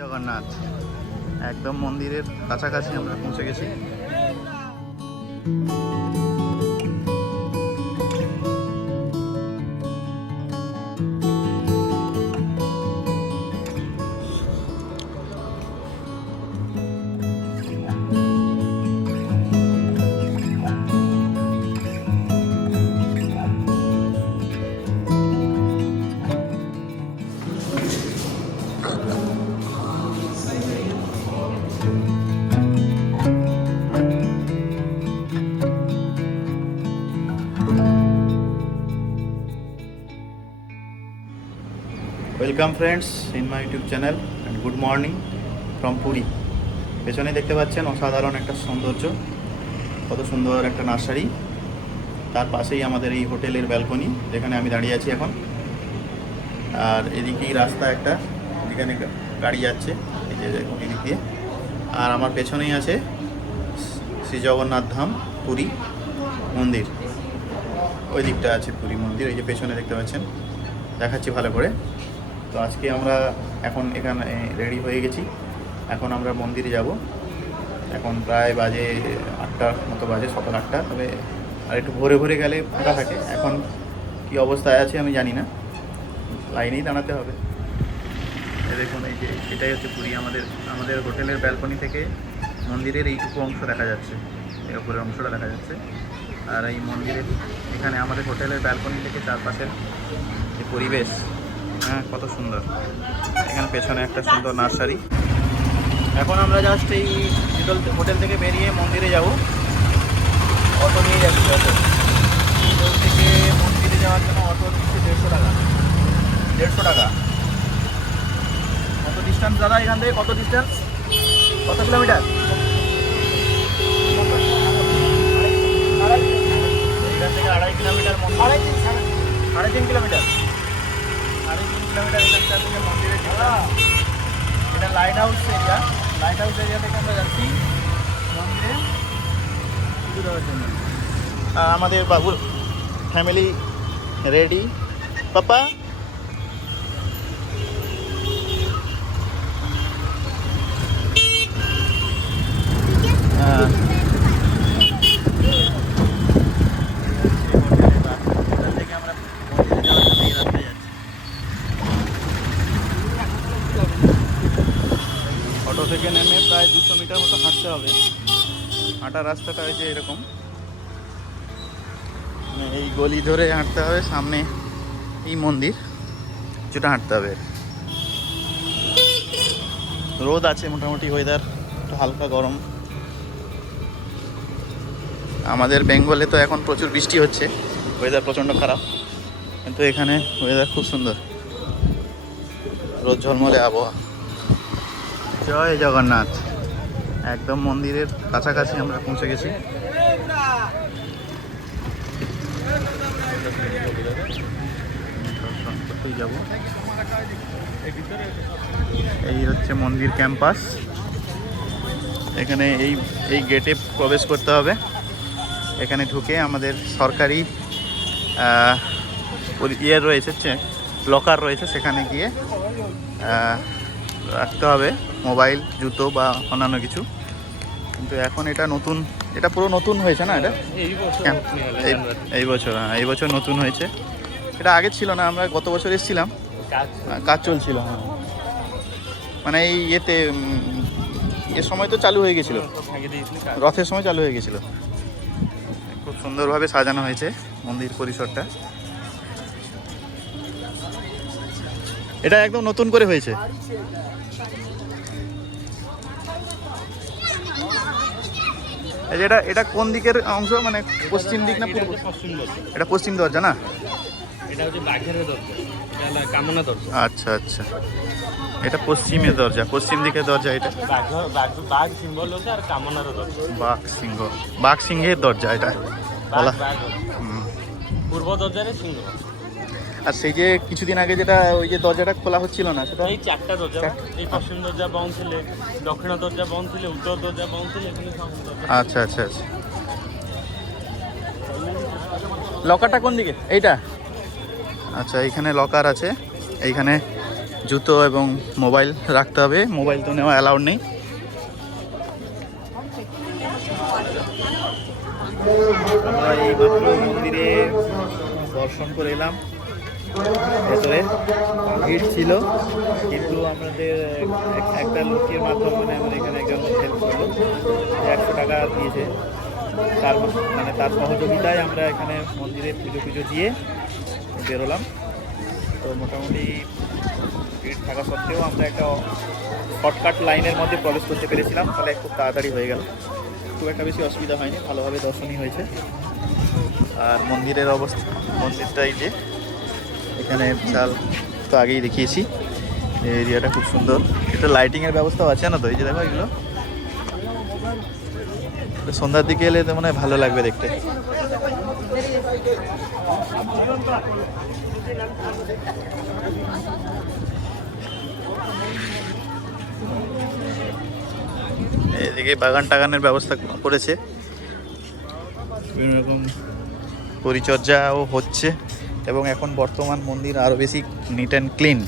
জগন্নাথ। একদম মন্দিরের কাছাকাছি আমরা পৌঁছে গেছি। Friends in my YouTube channel and good morning from Puri পেছনে দেখতে পাচ্ছেন অসাধারণ একটা সৌন্দর্য, কত সুন্দর একটা নার্সারি। তার পাশেই আমাদের এই হোটেলের ব্যালকনি যেখানে আমি দাঁড়িয়ে আছি এখন। আর এদিকেই রাস্তা একটা, যেখানে গাড়ি যাচ্ছে এদিক দিয়ে। আর আমার পেছনেই আছে শ্রী জগন্নাথ ধাম, পুরী মন্দির। ওই দিকটা আছে পুরী মন্দির, এই যে পেছনে দেখতে পাচ্ছেন। দেখাচ্ছি ভালো করে। তো আজকে আমরা এখন এখানে রেডি হয়ে গেছি। এখন আমরা মন্দিরে যাব। এখন প্রায় বাজে আটটার মতো বাজে, সকাল আটটা। তবে আর একটু ভোরে ভোরে গেলে ফাঁকা থাকে। এখন কি অবস্থায় আছে আমি জানি না। লাইনেই দাঁড়াতে হবে। দেখুন, এই যে এটাই হচ্ছে পুরী। আমাদের আমাদের হোটেলের ব্যালকনি থেকে মন্দিরের এইটুকু অংশ দেখা যাচ্ছে। এই উপরের অংশটা দেখা যাচ্ছে। আর এই মন্দিরের এখানে আমাদের হোটেলের ব্যালকনি থেকে চারপাশের যে পরিবেশ হ্যাঁ কত সুন্দর এখানে পেছনে একটা সুন্দর নার্সারি এখন আমরা জাস্ট এই হোটেল থেকে বেরিয়ে মন্দিরে যাব অটো নিয়ে যাচ্ছি অটো হোটেল থেকে মন্দিরে যাওয়ার জন্য অটো নিচ্ছে দেড়শো টাকা দেড়শো টাকা কত ডিস্টেন্স দাদা এখান থেকে কত ডিস্টেন্স কত কিলোমিটার এখান থেকে আড়াই কিলোমিটার কিলোমিটার সাড়ে তিন কিলোমিটার এখানকার থেকে মন্দিরে যেতাম এটা lighthouse area lighthouse area থেকে আমরা যাচ্ছি মন্দিরে। আমাদের বাবুর ফ্যামিলি রেডি পাপা হ্যাঁ থেকে আমরা মন্দিরে যাওয়ার জন্য এই রাস্তায় যাচ্ছি অটো থেকে নেমে প্রায় দুশো মিটার মতো হাঁটতে হবে হাঁটার রাস্তাটা হয়েছে এরকম। মানে এই গলি ধরে হাঁটতে হবে, সামনে এই মন্দির, কিছুটা হাঁটতে হবে। রোদ আছে মোটামুটি ওয়েদার একটু হালকা গরম। আমাদের বেঙ্গলে তো এখন প্রচুর বৃষ্টি হচ্ছে ওয়েদার প্রচণ্ড খারাপ। কিন্তু এখানে ওয়েদার খুব সুন্দর। রোদ ঝলমলে আবহাওয়া। জয় জগন্নাথ। একদম মন্দিরের কাছাকাছি আমরা পৌঁছে গেছি। যাব। এই হচ্ছে মন্দির ক্যাম্পাস। এখানে এই এই গেটে প্রবেশ করতে হবে। এখানে ঢুকে আমাদের সরকারি ইয়ে রয়েছে লকার রয়েছে সেখানে গিয়ে রাখতে হবে মোবাইল জুতো বা অন্যান্য কিছু। কিন্তু এখন এটা নতুন এটা পুরো নতুন হয়েছে না এটা? এই এই বছর হ্যাঁ এই বছর নতুন হয়েছে। এটা আগে ছিল না আমরা গত বছর এসেছিলাম। কাজ চলছিল হ্যাঁ। মানে এই ইয়েতে এর সময় তো চালু হয়ে গেছিল। রথের সময় চালু হয়ে গেছিল। খুব সুন্দরভাবে সাজানো হয়েছে মন্দির পরিসরটা। এটা একদম নতুন করে হয়েছে। এটা এটা কোন দিকের অংশ? মানে পশ্চিম দিক না পূর্ব? এটা পশ্চিম দরজা। না? এটা হচ্ছে বাঘের দরজা। এটা কামনা দরজা। আচ্ছা আচ্ছা। এটা পশ্চিমের দরজা পশ্চিম দিকের দরজা এটা? বাঘ বাঘ বাঘ আর কামনার দরজা। বাঘ সিংহ বাঘ সিংহের দরজা এটা। বলা পূর্ব দরজারে সিংহ। আর সেই যে কিছুদিন আগে যেটা ওই যে দরজাটা খোলা হচ্ছিল না সেটা? এই চারটা দরজা। এই পশ্চিম দরজা বন্ধ ছিল দক্ষিণ দরজা বন্ধ ছিল উত্তর দরজা বন্ধ ছিল এখানে সব আচ্ছা আচ্ছা আচ্ছা। লকারটা কোন দিকে? এইটা? আচ্ছা এইখানে লকার আছে। এইখানে জুতো এবং মোবাইল রাখতে হবে। মোবাইল তো নেওয়া অ্যালাউড নেই। আমরা মন্দিরে দর্শন করে এলাম। ভেতরে ভিড় ছিল, কিন্তু আমাদের একটা লোকের মাধ্যমে মানে আমাদের এখানে একজন হেল্প করল একশো টাকা দিয়েছে। তার মানে তার সহযোগিতায় আমরা এখানে মন্দিরে পুজো পুজো দিয়ে বেরোলাম। তো মোটামুটি ভিড় থাকা সত্ত্বেও আমরা একটা শর্টকাট লাইনের মধ্যে প্রবেশ করতে পেরেছিলাম, ফলে খুব তাড়াতাড়ি হয়ে গেল। খুব একটা বেশি অসুবিধা হয়নি, ভালোভাবে দর্শনই হয়েছে। আর মন্দিরের অবস্থা মন্দিরটাই যে এখানে বিশাল তো আগেই দেখিয়েছি। এই এরিয়াটা খুব সুন্দর। এটা লাইটিংয়ের ব্যবস্থাও আছে না তো? এই যে দেখো এগুলো। সন্ধ্যার দিকে এলে তো মনে হয় ভালো লাগবে দেখতে। এদিকে বাগান টাগানের ব্যবস্থা করেছে। বিভিন্ন রকম পরিচর্যাও হচ্ছে। এবং এখন বর্তমান মন্দির আরও বেশি নিট অ্যান্ড ক্লিন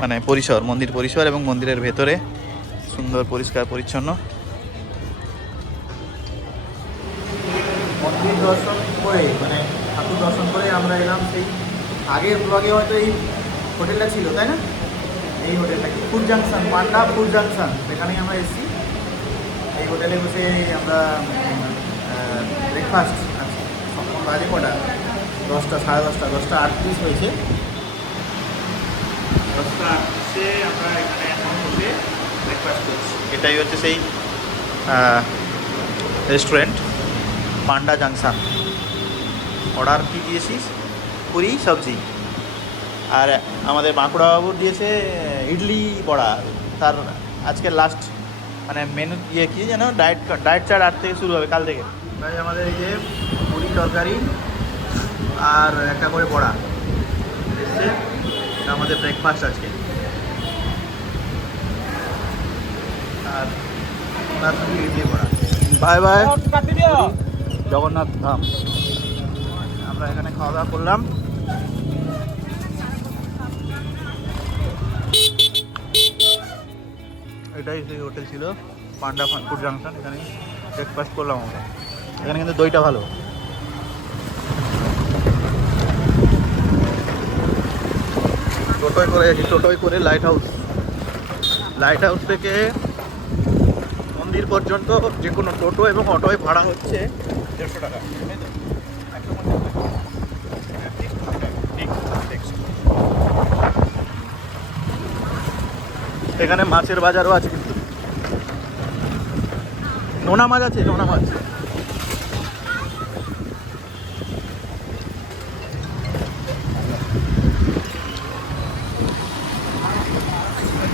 মানে পরিসর, মন্দির পরিসর এবং মন্দিরের ভেতরে সুন্দর, পরিষ্কার, পরিচ্ছন্ন। মন্দির দর্শন করে মানে ঠাকুর দর্শন করে আমরা সেই আগের হয়তো এই ছিল, তাই না? এই হোটেলটা কি? ফুড আমরা এসেছি। এই হোটেলে বসে আমরা ব্রেকফাস্ট আচ্ছা সকাল বাজে কটা? দশটা সাড়ে দশটা দশটা আটত্রিশ হয়েছে। দশটা আটত্রিশে আমরা এখানে এখন বসে ব্রেকফাস্ট করছি। এটাই হচ্ছে সেই রেস্টুরেন্ট পান্ডা জাংশন অর্ডার কি দিয়েছিস? পুরি সবজি। আর আমাদের বাঁকুড়াবাবুর দিয়েছে ইডলি বড়া। তার আজকে লাস্ট মানে মেনু ইয়ে কি যেন? ডায়েট ডায়েট চার্ট আট থেকে শুরু হবে কাল থেকে। তাই আমাদের এই যে পুরি তরকারি আর একটা করে বড়া। এসছে। আমাদের ব্রেকফাস্ট আজকে। আর ইডলি বড়া। Bye bye. জগন্নাথ ধাম। আমরা এখানে খাওয়া দাওয়া করলাম। এটাই সেই হোটেল ছিল পান্ডা ফুড জাংশন। এখানে ব্রেকফাস্ট করলাম আমরা। এখানে কিন্তু দইটা ভালো। টোটোয় করে গেছি টোটোয় করে লাইট হাউস লাইট হাউস থেকে মন্দির পর্যন্ত যে কোনো টোটো এবং অটোয় ভাড়া হচ্ছে দেড়শো টাকা। এখানে মাছের বাজারও আছে কিন্তু। নোনা মাছ আছে? নোনা মাছ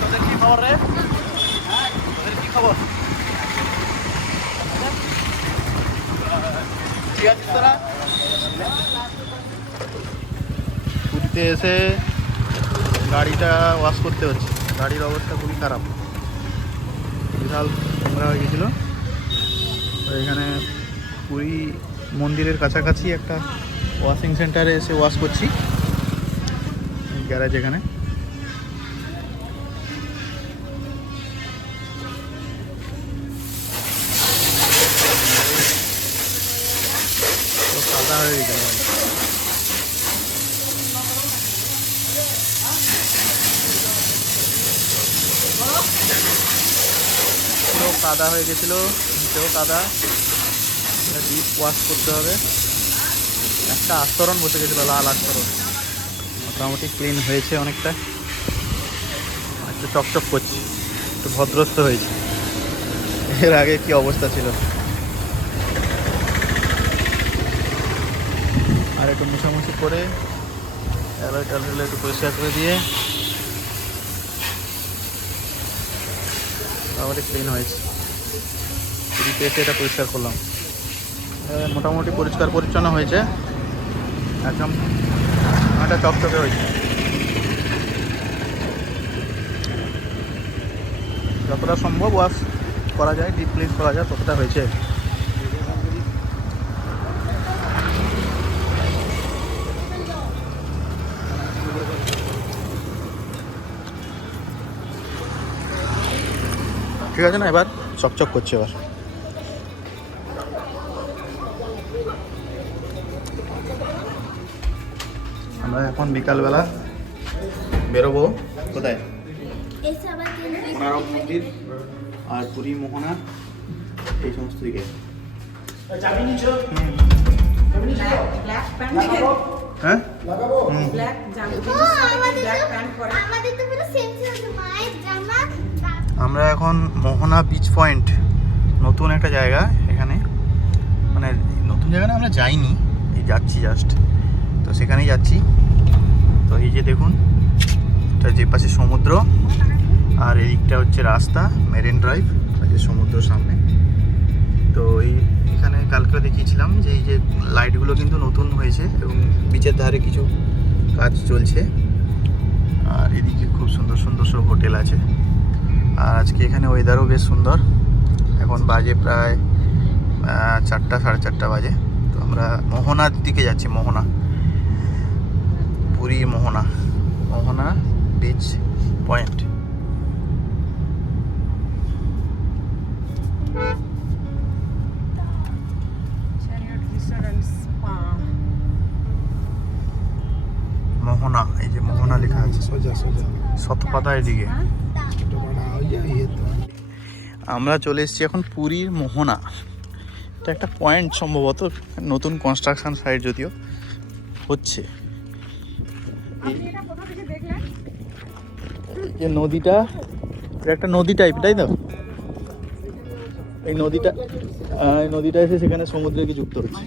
তোদের কি খবর রে তোদের কি খবর ঠিক আছিস তোরা পুরীতে এসে গাড়িটা ওয়াশ করতে হচ্ছে। গাড়ির অবস্থা খুবই খারাপ। বিশাল নোংরা হয়ে গেছিল। এখানে পুরী মন্দিরের কাছাকাছি একটা ওয়াশিং সেন্টারে এসে ওয়াশ করছি। গ্যারেজ এখানে। কাদা হয়ে গেছিল, নিচেও কাদা। ডিপ ওয়াশ করতে হবে। একটা আস্তরণ বসে গেছিল, লাল আস্তরণ। মোটামুটি ক্লিন হয়েছে অনেকটা। একটু চকচক করছে, একটু ভদ্রস্থ হয়েছে। এর আগে কি অবস্থা ছিল? আর একটু মুছামুছি করে অ্যালয় ট্যালয় একটু পরিষ্কার করে দিয়ে মোটামুটি ক্লিন হয়েছে। দিতে এসে এটা পরিষ্কার করলাম। মোটামুটি পরিষ্কার পরিচ্ছন্ন হয়েছে। একদম আটা চকচকে হয়েছে। যতটা সম্ভব ওয়াশ করা যায়, ডিপ ক্লিন করা যায়, ততটা হয়েছে। ঠিক আছে না? এবার চকচক করছে এবার। আমরা এখন বিকালবেলা বেরোবো। কোথায়? কোনারক মন্দির আর পুরী মোহনা এই সমস্ত দিকে। হ্যাঁ? আমরা এখন মোহনা বিচ পয়েন্ট নতুন একটা জায়গা এখানে। মানে নতুন জায়গা না, আমরা যাইনি, এই যাচ্ছি জাস্ট সেখানেই যাচ্ছি। তো এই যে দেখুন, এটা যে পাশে সমুদ্র, আর এদিকটা হচ্ছে রাস্তা মেরিন ড্রাইভ যে সমুদ্র সামনে। তো এই এখানে কালকে দেখিয়েছিলাম যে এই যে লাইটগুলো কিন্তু নতুন হয়েছে এবং বিচের ধারে কিছু কাজ চলছে। আর এদিকে খুব সুন্দর সুন্দর সব হোটেল আছে। আর আজকে এখানে ওয়েদারও বেশ সুন্দর। এখন বাজে প্রায় চারটা, সাড়ে চারটা বাজে। তো আমরা মোহনার দিকে যাচ্ছি, মোহনা। পুরী মোহনা। মোহনা বিচ পয়েন্ট মোহনা এই যে মোহনা লেখা আছে। সোজা সোজা। শতপাতা এদিকে। আমরা চলে এসেছি এখন পুরীর মোহনা। এটা একটা পয়েন্ট সম্ভবত নতুন কনস্ট্রাকশন সাইট যদিও হচ্ছে। যে নদীটা একটা নদী টাইপ তাই তো? এই নদীটা এই নদীটা এসে সেখানে সমুদ্রে গিয়ে যুক্ত হচ্ছে।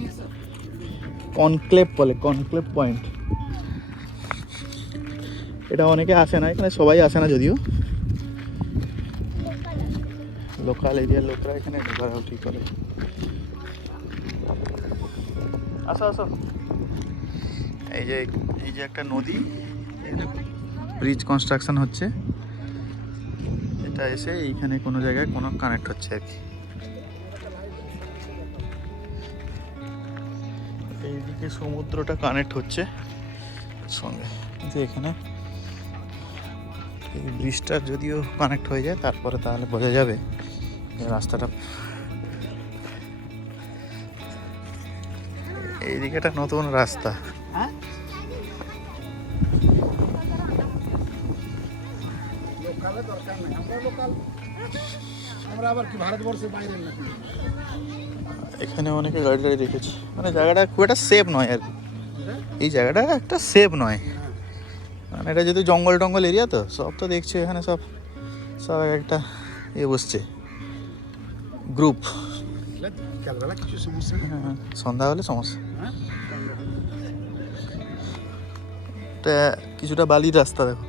কনক্লেভ বলে, কনক্লেভ পয়েন্ট। এটা অনেকে আসে না, এখানে সবাই আসে না যদিও। লোকাল এরিয়ার লোকরা এখানে ঘোরাঘুরি করে। আসো আসো। এই যে এই যে একটা নদী ব্রিজ কনস্ট্রাকশন হচ্ছে। এটা এসে এইখানে কোনো জায়গায় কোনো কানেক্ট হচ্ছে আর কি। এইদিকে সমুদ্রটা কানেক্ট হচ্ছে সঙ্গে। কিন্তু এখানে এই ব্রিজটা যদিও কানেক্ট হয়ে যায়, তারপরে তাহলে বোঝা যাবে রাস্তাটা। এইদিকে একটা নতুন রাস্তা। দরকার নেই। আমরা লোকাল আমরা আবার কি ভারতবর্ষের বাইরে নাকি? এখানে অনেকে গাড়ি টাড়ি রেখেছে মানে জায়গাটা খুব একটা সেফ নয় আর কি। এই জায়গাটা একটা সেফ নয়। মানে এটা যেহেতু জঙ্গল টঙ্গল এরিয়া তো সব তো দেখছ এখানে সব সব একটা ইয়ে বসছে। গ্রুপ কিছু সন্ধ্যা হলে সমস্যা। হ্যাঁ? কিছুটা বালির রাস্তা দেখো।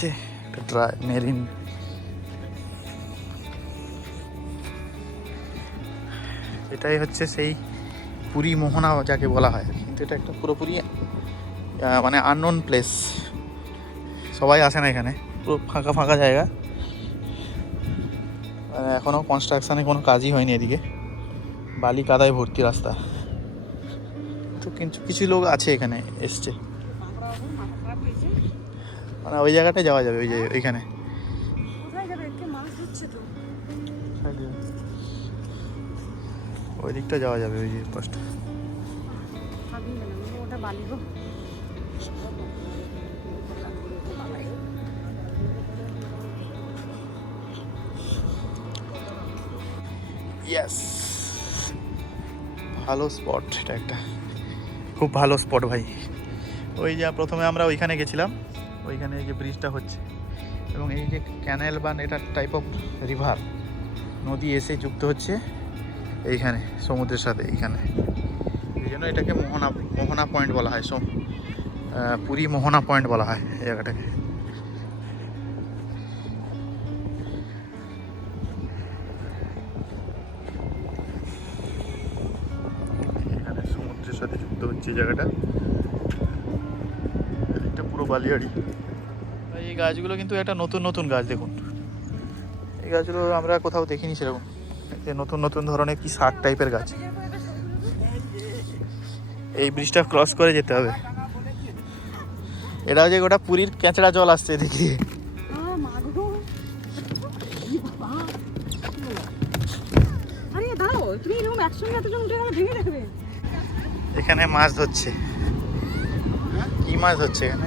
আছে, একটা ড্রাই মেরিন এটাই হচ্ছে সেই পুরী মোহনা যাকে বলা হয়। কিন্তু এটা একটা পুরোপুরি মানে আননোন প্লেস সবাই আসে না এখানে, পুরো ফাঁকা ফাঁকা জায়গা। এখনও কনস্ট্রাকশানে কোনো কাজই হয়নি এদিকে। বালি কাদায় ভর্তি রাস্তা। তো কিন্তু কিছু লোক আছে এখানে, এসছে বাবু মাথা খারাপ হয়েছে মানে ওই জায়গাটায় যাওয়া যাবে ওই যে ওইখানে ওই দিকটা যাওয়া যাবে ওই যে পাশটা ইয়াস ভালো স্পট এটা একটা। খুব ভালো স্পট ভাই। ওই যে প্রথমে আমরা ওইখানে গেছিলাম। ওইখানে এই যে ব্রিজটা হচ্ছে। এবং এই যে ক্যানেল বান এটা টাইপ অফ রিভার নদী এসে যুক্ত হচ্ছে এইখানে, সমুদ্রের সাথে এইখানে। এই জন্য এটাকে মোহনা মোহনা পয়েন্ট বলা হয় পুরী মোহনা পয়েন্ট বলা হয় এই জায়গাটাকে। এখানে সমুদ্রের সাথে যুক্ত হচ্ছে জায়গাটা। বালিয়াড়ি। এই গাছগুলো কিন্তু একটা নতুন নতুন গাছ দেখুন। এই গাছগুলো আমরা কোথাও দেখিনি সেরকম। যে নতুন নতুন ধরনের কি শাক টাইপের গাছ। এই ব্রিজটা ক্রস করে যেতে হবে। এটা হচ্ছে গোটা পুরীর কেঁচড়া জল আসছে এদিকে। এখানে মাছ ধরছে। কি মাছ হচ্ছে এখানে?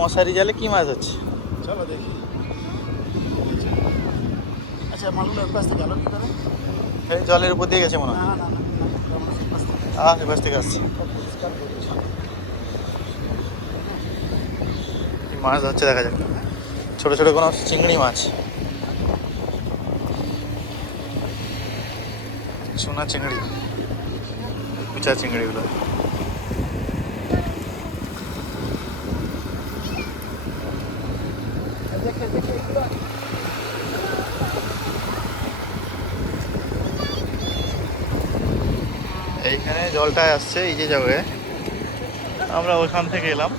মশারি জালে কি মাছ হচ্ছে? চলো দেখি। আচ্ছা মালগুলো ওই পাশ থেকে গেল কি করে জলের উপর দিয়ে গেছে মনে হয়। না না না আমরা থেকে। এপাশ থেকে আসছে। মাছ ধরছে দেখা যাক। ছোট ছোট কোনো চিংড়ি মাছ। সোনা চিংড়ি। কুচা চিংড়িগুলো দেখে দেখে এগুলো এইখানে জলটা আসছে, এই যে জায়গায় আমরা ওইখান থেকে এলাম।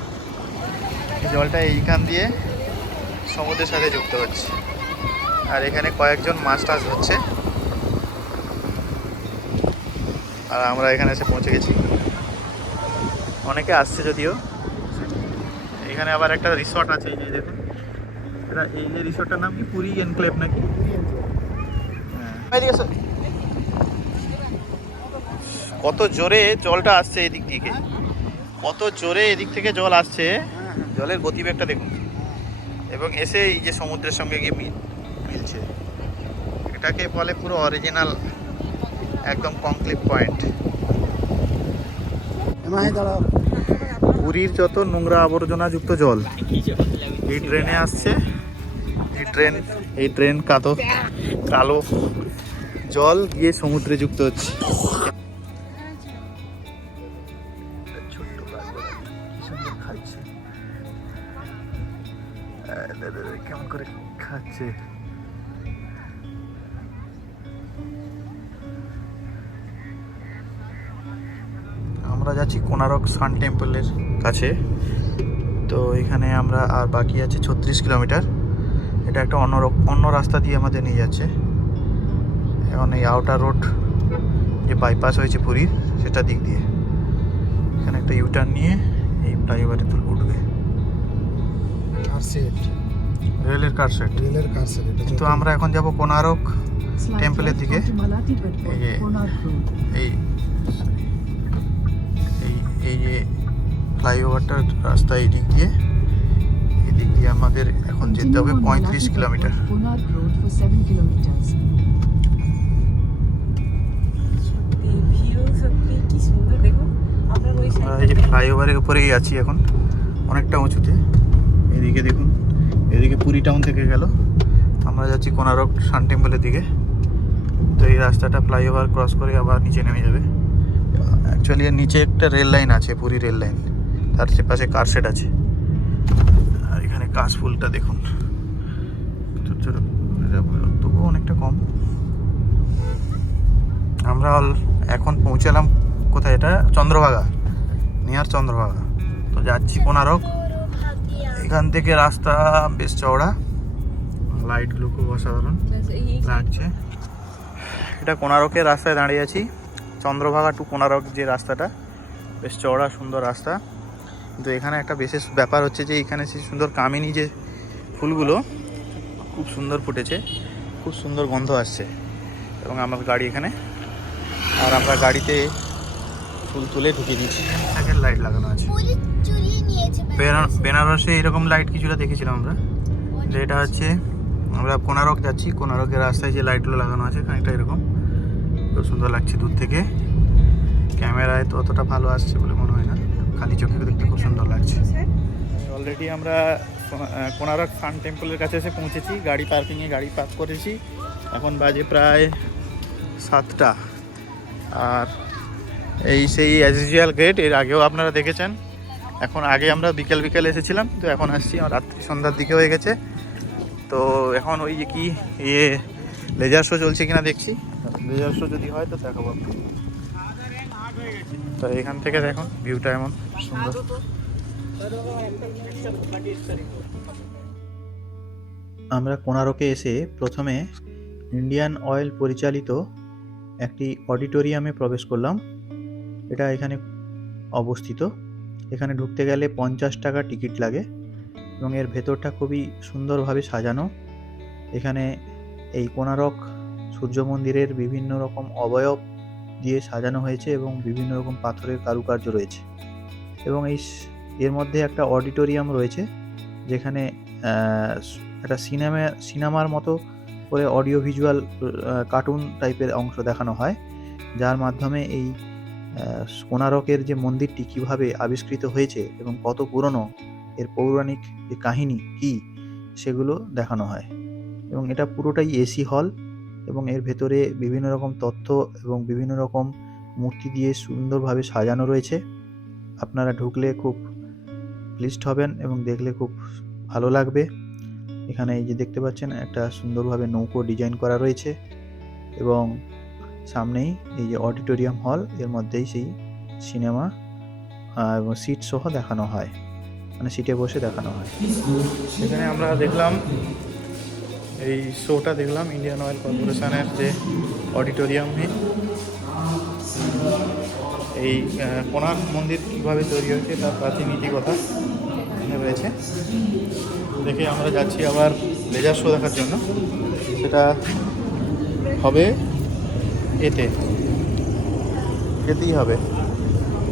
জলটা এইখান দিয়ে সমুদ্রের সাথে যুক্ত হচ্ছে। আর এখানে কয়েকজন মাছ টাছ হচ্ছে আর আমরা এখানে এসে পৌঁছে গেছি। অনেকে আসছে যদিও। এখানে আবার একটা রিসর্ট আছে, এই যে দেখুন। এটা এই যে রিসর্টটার নাম কি? পুরী এনক্লেভ নাকি? হ্যাঁ। কত জোরে জলটা আসছে এদিক থেকে? কত জোরে এদিক থেকে জল আসছে? জলের গতিবেগটা দেখুন। এবং এসে এই যে সমুদ্রের সঙ্গে গিয়ে মিল- মিলছে। এটাকে বলে পুরো অরিজিনাল একদম কংক্লিপ পয়েন্ট পুরীর যত নোংরা আবর্জনাযুক্ত জল এই ট্রেনে আসছে। এই ট্রেন এই ট্রেন কাতো কালো জল গিয়ে সমুদ্রে যুক্ত হচ্ছে। কাছে তো এখানে আমরা আর বাকি আছে ছত্রিশ কিলোমিটার। এটা একটা অন্য অন্য রাস্তা দিয়ে আমাদের নিয়ে যাচ্ছে। এখন এই আউটার রোড যে বাইপাস হয়েছে পুরীর সেটা দিক দিয়ে। এখানে একটা ইউটার্ন নিয়ে এই ফ্লাইওভারে তুল উঠবে। কার সেট রেলের কার সেট রেলের কার সেট কিন্তু আমরা এখন যাব কোনারক টেম্পলের দিকে। এই ফ্লাইওভারটার রাস্তা এই দিক দিয়ে। এই দিক দিয়ে আমাদের এখন যেতে হবে পঁয়ত্রিশ kilometres. Konark Road for 7 kilometers. সত্যি ভিউ সত্যি কি সুন্দর দেখো আপনার ওই আমরা এই যে ফ্লাইওভারের উপরেই আছি এখন অনেকটা উঁচুতে। এদিকে দেখুন এদিকে পুরী টাউন থেকে গেল। আমরা যাচ্ছি কোনারক সান টেম্পলের দিকে। তো এই রাস্তাটা ফ্লাইওভার ক্রস করে আবার নিচে নেমে যাবে। অ্যাকচুয়ালি এর নিচে একটা রেল লাইন আছে পুরী রেল লাইন তার পাশে কারশেড আছে। আর এখানে কাশফুলটা দেখুন। ছোট ছোট তবুও অনেকটা কম। আমরা এখন পৌঁছালাম কোথায় এটা? চন্দ্রভাগা। নিয়ার চন্দ্রভাগা। তো যাচ্ছি কোনারক এখান থেকে রাস্তা বেশ চওড়া। লাইটগুলো খুব অসাধারণ লাগছে। এটা কোনারকের রাস্তায় দাঁড়িয়ে আছি। চন্দ্রভাগা টু কোনারক যে রাস্তাটা, বেশ চওড়া সুন্দর রাস্তা। কিন্তু এখানে একটা বিশেষ ব্যাপার হচ্ছে যে এখানে সেই সুন্দর কামিনী যে ফুলগুলো খুব সুন্দর ফুটেছে খুব সুন্দর গন্ধ আসছে। এবং আমার গাড়ি এখানে আর আমরা গাড়িতে ফুল তুলে ঢুকিয়ে দিচ্ছি লাইট লাগানো আছে। বেনারসে এরকম লাইট কিছুটা দেখেছিলাম আমরা। যে এটা হচ্ছে আমরা কোনারক যাচ্ছি কোনারকের রাস্তায় যে লাইটগুলো লাগানো আছে খানিকটা এরকম। খুব সুন্দর লাগছে দূর থেকে। ক্যামেরায় তো অতটা ভালো আসছে বলে মনে হয় খালি চোখে দেখতে খুব সুন্দর লাগছে। অলরেডি আমরা কোনা- কোনারক সান টেম্পলের কাছে এসে পৌঁছেছি গাড়ি পার্কিংয়ে গাড়ি পার্ক করেছি। এখন বাজে প্রায় সাতটা। আর এই সেই অ্যাজ ইউজুয়াল গেটের আগেও আপনারা দেখেছেন। এখন আগে আমরা বিকেল বিকেল এসেছিলাম তো এখন আসছি আমার রাত্রি সন্ধ্যার দিকে হয়ে গেছে। তো এখন ওই যে কি ইয়ে লেজার শো চলছে কিনা দেখছি। লেজার শো যদি হয় তো দেখাবো। তো এখান থেকে দেখুন ভিউটা এমন, সুন্দর। আমরা কোনারকে এসে প্রথমে ইন্ডিয়ান অয়েল পরিচালিত একটি অডিটোরিয়ামে প্রবেশ করলাম। এটা এখানে অবস্থিত। এখানে ঢুকতে গেলে পঞ্চাশ টাকা টিকিট লাগে এবং এর ভেতরটা খুবই সুন্দরভাবে সাজানো। এখানে এই কোনারক সূর্য মন্দিরের বিভিন্ন রকম অবয়ব দিয়ে সাজানো হয়েছে এবং বিভিন্ন রকম পাথরের কারুকার্য রয়েছে। এবং এই এর মধ্যে একটা অডিটোরিয়াম রয়েছে, যেখানে একটা সিনেমা, সিনেমার মতো করে অডিও ভিজুয়াল কার্টুন টাইপের অংশ দেখানো হয়। যার মাধ্যমে এই কোনারকের যে মন্দিরটি কীভাবে আবিষ্কৃত হয়েছে এবং কত পুরনো, এর পৌরাণিক যে কাহিনী কি, সেগুলো দেখানো হয়। এবং এটা পুরোটাই এসি হল। এবং এর ভেতরে বিভিন্ন রকম তথ্য এবং বিভিন্ন রকম মূর্তি দিয়ে সুন্দরভাবে সাজানো রয়েছে। আপনারা ঢুকলে খুব প্লিস্ট হবেন এবং দেখলে খুব ভালো লাগবে। এখানে এই যে দেখতে পাচ্ছেন, একটা সুন্দরভাবে নৌকো ডিজাইন করা রয়েছে এবং সামনেই এই যে অডিটোরিয়াম হল, এর মধ্যেই সেই সিনেমা এবং সিট সহ দেখানো হয়। মানে সিটে বসে দেখানো হয়। সেখানে আমরা দেখলাম এই শোটা দেখলাম ইন্ডিয়ান অয়েল কর্পোরেশনের যে অডিটোরিয়ামে এই কোণার্ক মন্দির কীভাবে তৈরি হয়েছে, তার প্রাচীন এখানে রয়েছে। দেখে আমরা যাচ্ছি আবার লেজার শো দেখার জন্য। সেটা হবে এতে। যেতেই হবে।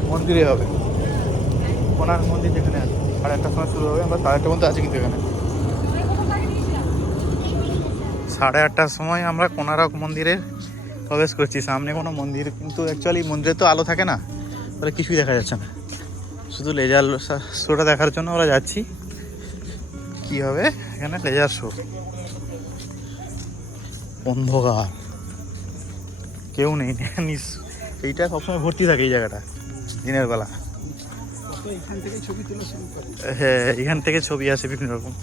মন্দিরে হবে। কোণার্ক মন্দির যেখানে আছে, সাড়ে আটটার সময় শুরু হবে, আমরা সাড়ে আটটার মধ্যে আছি কিন্তু এখানে। সাড়ে আটটার সময় আমরা কোনারক মন্দিরে প্রবেশ করছি। সামনে কোনো মন্দির, কিন্তু অ্যাকচুয়ালি মন্দিরে তো আলো থাকে না। তাহলে কিছুই দেখা যাচ্ছে না। শুধু লেজার শোটা দেখার জন্য আমরা যাচ্ছি। কি হবে? এখানে লেজার শো অন্ধকার। কেউ নেই। নিস এইটা সবসময় ভর্তি থাকে এই জায়গাটা, দিনের বেলা। হ্যাঁ এখান থেকে ছবি আসে বিভিন্ন রকম।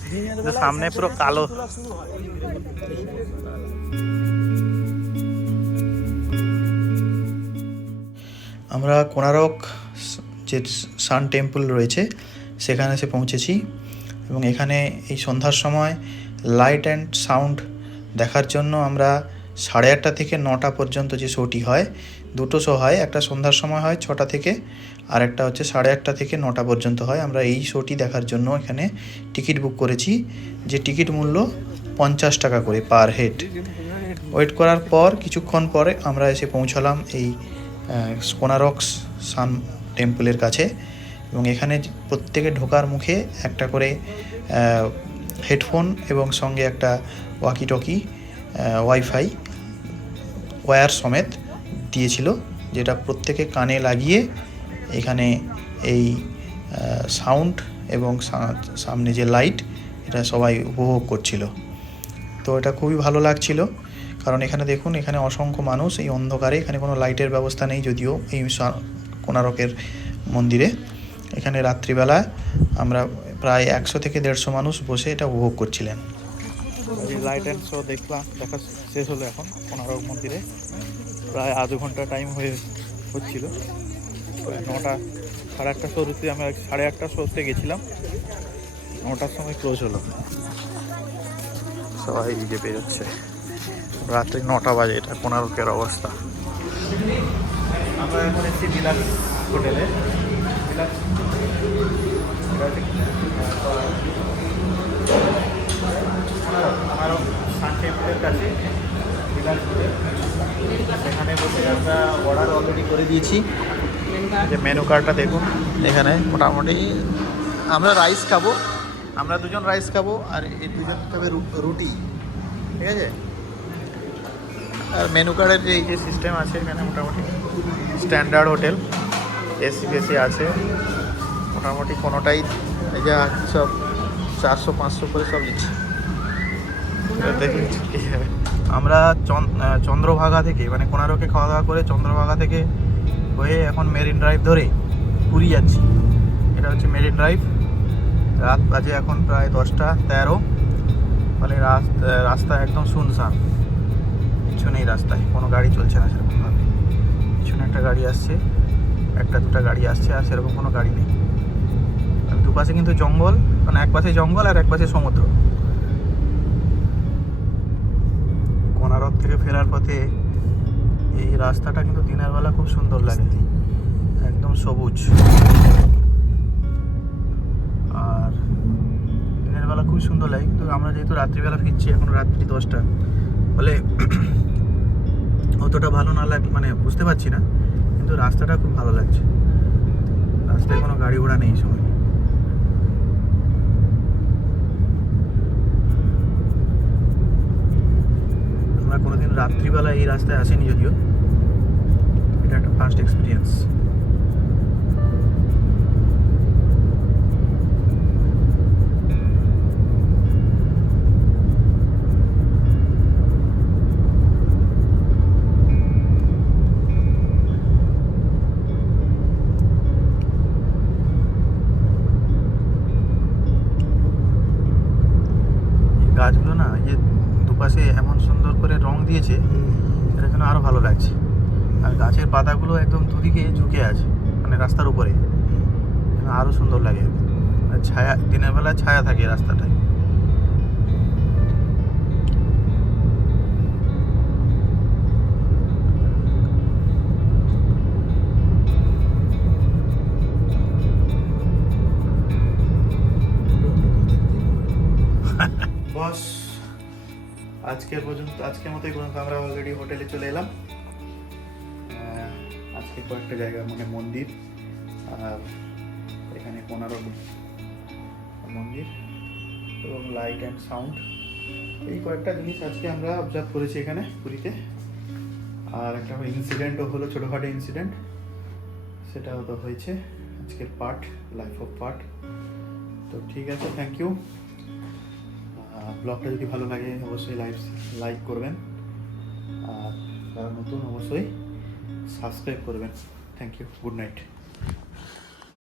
সামনে পুরো কালো। আমরা কোনারক যে সান টেম্পল রয়েছে সেখানে এসে পৌঁছেছি এবং এখানে এই সন্ধ্যার সময় লাইট অ্যান্ড সাউন্ড দেখার জন্য আমরা সাড়ে আটটা থেকে নটা পর্যন্ত যে শোটি হয় দুটো শো হয় একটা সন্ধ্যার সময় হয় ছটা থেকে আর একটা হচ্ছে সাড়ে আটটা থেকে নটা পর্যন্ত হয়। আমরা এই শোটি দেখার জন্য এখানে টিকিট বুক করেছি যে টিকিট মূল্য পঞ্চাশ টাকা করে পার হেড ওয়েট করার পর কিছুক্ষণ পরে আমরা এসে পৌঁছালাম এই আহ, কোনারক সান টেম্পলের কাছে এবং এখানে প্রত্যেকে ঢোকার মুখে একটা করে হেডফোন এবং সঙ্গে একটা ওয়াকি টকি ওয়াইফাই ওয়্যার সমেত দিয়েছিল, যেটা প্রত্যেকে কানে লাগিয়ে এখানে এই সাউন্ড এবং সামনে যে লাইট এটা সবাই উপভোগ করছিল। তো এটা খুবই ভালো লাগছিল, কারণ এখানে দেখুন, এখানে অসংখ্য মানুষ, এই অন্ধকারে এখানে কোনো লাইটের ব্যবস্থা নেই যদিও এই কোনারকের মন্দিরে। এখানে রাত্রিবেলা আমরা প্রায় একশো থেকে দেড়শো মানুষ বসে এটা উপভোগ করছিলেন। লাইট অ্যান্ড শো দেখলাম, দেখা শেষ হলো এখন কোনারক মন্দিরে। প্রায় আধ ঘণ্টা টাইম হয়ে হচ্ছিল। নটা, সাড়ে আটটা শোতে আমরা সাড়ে আটটা শোতে গেছিলাম। নটার সময় ক্লোজ হলো। সবাই যে বেরোচ্ছে। রাত্রি নটা বাজে এটা কোনারকের অবস্থা। আমরা এখন এসেছি ডিলাক্স হোটেলে। ডিলাক্স কাছে। সেখানে বসে অর্ডার অলরেডি করে দিয়েছি। যে মেনু কার্ডটা দেখুন, এখানে মোটামুটি আমরা রাইস খাব, আমরা দুজন রাইস খাব আর এই দুজন খাবে রুটি, ঠিক আছে? আর মেনু কার্ডের যে এই যে সিস্টেম আছে, এখানে মোটামুটি স্ট্যান্ডার্ড হোটেল এসি ফেসি আছে, মোটামুটি কোনোটাই এই যে সব চারশো, পাঁচশো করে সব নিচ্ছে। এবার দেখি কি হবে। আমরা চন- চন্দ্রভাগা থেকে মানে কোনারকে খাওয়া দাওয়া করে চন্দ্রভাগা থেকে হয়ে এখন মেরিন ড্রাইভ ধরে পুরী যাচ্ছি। এটা হচ্ছে মেরিন ড্রাইভ রাত বাজে এখন প্রায় দশটা তেরো। ফলে রাস্তা একদম শুনশান। কিছু নেই রাস্তায়, কোনো গাড়ি চলছে না সেরকমভাবে। পিছনে একটা গাড়ি আসছে, একটা দুটো গাড়ি আসছে, আর সেরকম কোনো গাড়ি নেই। দুপাশে কিন্তু জঙ্গল মানে এক পাশে জঙ্গল আর এক পাশে সমুদ্র। বনারত থেকে ফেরার পথে এই রাস্তাটা কিন্তু দিনের বেলা খুব সুন্দর লাগে। একদম সবুজ। আর দিনের বেলা খুব সুন্দর লাগে, কিন্তু আমরা যেহেতু রাত্রিবেলা ফিরছি, এখন রাত্রি দশটা। ফলে অতটা ভালো না লাগে মানে বুঝতে পারছি না, কিন্তু রাস্তাটা খুব ভালো লাগছে। রাস্তায় কোনো গাড়ি ঘোড়া নেই সময়। রাত্রিবেলা এই রাস্তায় আসেনি যদিও। এটা একটা ফার্স্ট এক্সপিরিয়েন্স ছায়া, দিনের বেলা ছায়া থাকে রাস্তাটায়। বস, আজকের পর্যন্ত, আজকের মতোই পর্যন্ত আমরা অলরেডি হোটেলে চলে এলাম। আজকে কয়েকটা জায়গা মানে মন্দির, আর এখানে কোনারক মন্দির এবং লাইট অ্যান্ড সাউন্ড এই কয়েকটা জিনিস আজকে আমরা অবজার্ভ করেছি এখানে পুরীতে। আর একটা ইনসিডেন্টও হলো ছোটোখাটো ইনসিডেন্ট সেটাও তো হয়েছে আজকের পার্ট লাইফ অফ পার্ট তো ঠিক আছে থ্যাংক ইউ ব্লগটা যদি ভালো লাগে অবশ্যই লাইক লাইক করবেন। আর যারা নতুন অবশ্যই সাবস্ক্রাইব করবেন। Thank you good night